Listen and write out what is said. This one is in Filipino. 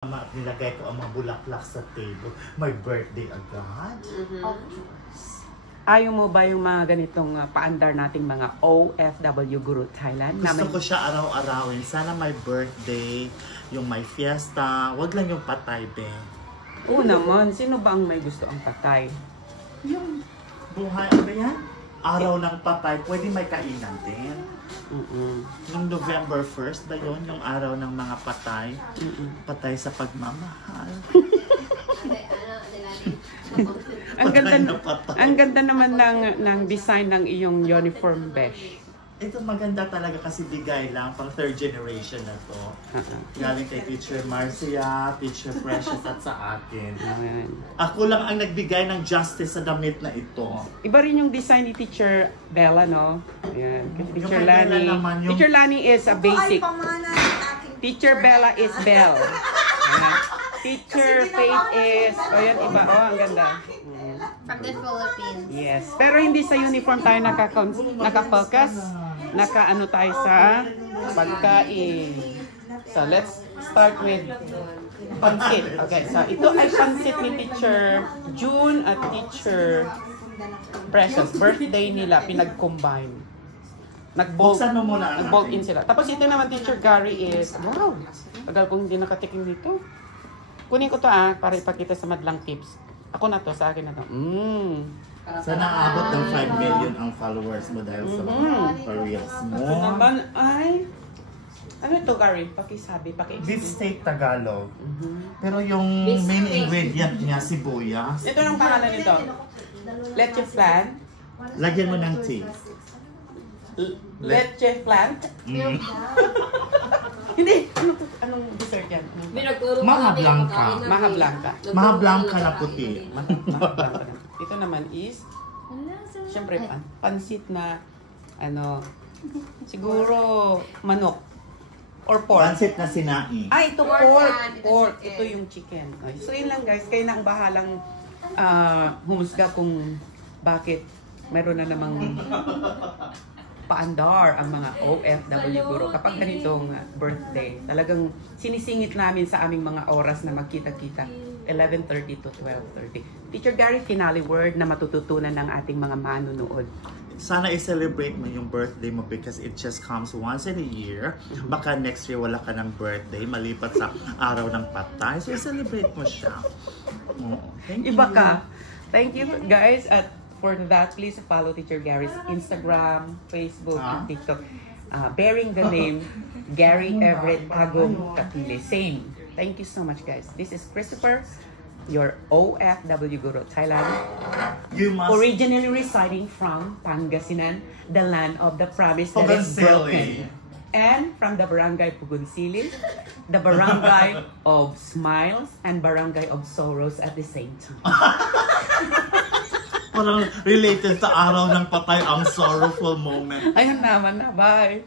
Nilagay ko ang mga bulaklak sa table. My birthday agad. Ayaw mo ba yung mga ganitong paandar nating mga OFW Guru Thailand? Gusto ko siya araw-arawin. Sana my birthday, yung may fiesta. Wag lang yung patay, be. Oo naman. Sino ba ang may gusto ang patay? Yung buhay, ano yan? Araw ng patay. Pwede may kainan din. Nung November 1st ba yun? Yung araw ng mga patay. Patay sa pagmamahal. Ang ganda naman ng design ng iyong uniform, Besh. Ito maganda talaga kasi bigay lang, pang third generation na to. Galing kay Teacher Marcia, Teacher Precious at sa akin. Ako lang ang nagbigay ng justice sa damit na ito. Iba rin yung design ni Teacher Bella, no? Ayan. Teacher Lani. Teacher Lani is a basic. Teacher Bella is Belle. Ayan. Teacher Faith is, ayan, iba. Oh, ang ganda. From the Philippines. Yes. Pero hindi sa uniform tayo naka-focus. Naka-ano tayo sa pagkain. So, let's start with pansit. Okay, so ito ay pansit ni Teacher June at Teacher Precious. Birthday nila, pinag-combine. Nag-bolt in sila. Tapos ito naman, Teacher Gary is, wow, tagal kong hindi nakatikim dito. Kunin ko to para ipakita sa madlang tips. Ako na to, sa akin na to. Sana aabot ng 5 million ang followers mo dahil sa mga reels mo. Ito naman ay, ano ito, Gary? Pakisabi, beef steak Tagalog. Pero yung main ingredient niya, sibuyas. Ito ang pangalan nito. Leche flan. Lagyan mo ng cheese. Leche flan? Hindi. Anong dessert yan? Maha Blanca. Maha Blanca. Maha Blanca na puti. Maha Blanca. Ito naman is, syempre, pansit na, ano, siguro, manok. Or pork. Pansit na sinaing. Ay, ito pork. Pork. Ito yung chicken. So, yun lang guys. Kayo na ang bahalang humusga kung bakit meron na namang paandar ang mga OFW Guru. Kapag ganitong birthday, talagang sinisingit namin sa aming mga oras na magkita-kita. 11:30 to 12:30. Teacher Gary, finale word na matututunan ng ating mga manunood. Sana i-celebrate mo yung birthday mo because it just comes once in a year. Baka next year wala ka ng birthday, malipat sa araw ng patay. So, i-celebrate mo siya. Thank you. Iba ka. Thank you guys. At for that, please follow Teacher Gary's Instagram, Facebook, and TikTok. Bearing the name Gary Everett Agong Katile. Same. Thank you so much, guys. This is Christopher, your OFW Guru Thailand. Originally residing from Pangasinan, the land of the promise that is broken. And from the barangay Pugunsili, the barangay of smiles and barangay of sorrows at the same time. Parang related sa araw ng patay ang sorrowful moment. Ayun naman na. Bye!